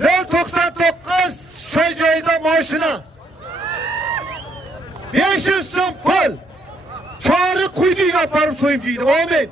099 shay joyida mashina. 500 so'm pul. Chori quydiga aparib so'yib deydi. Amin.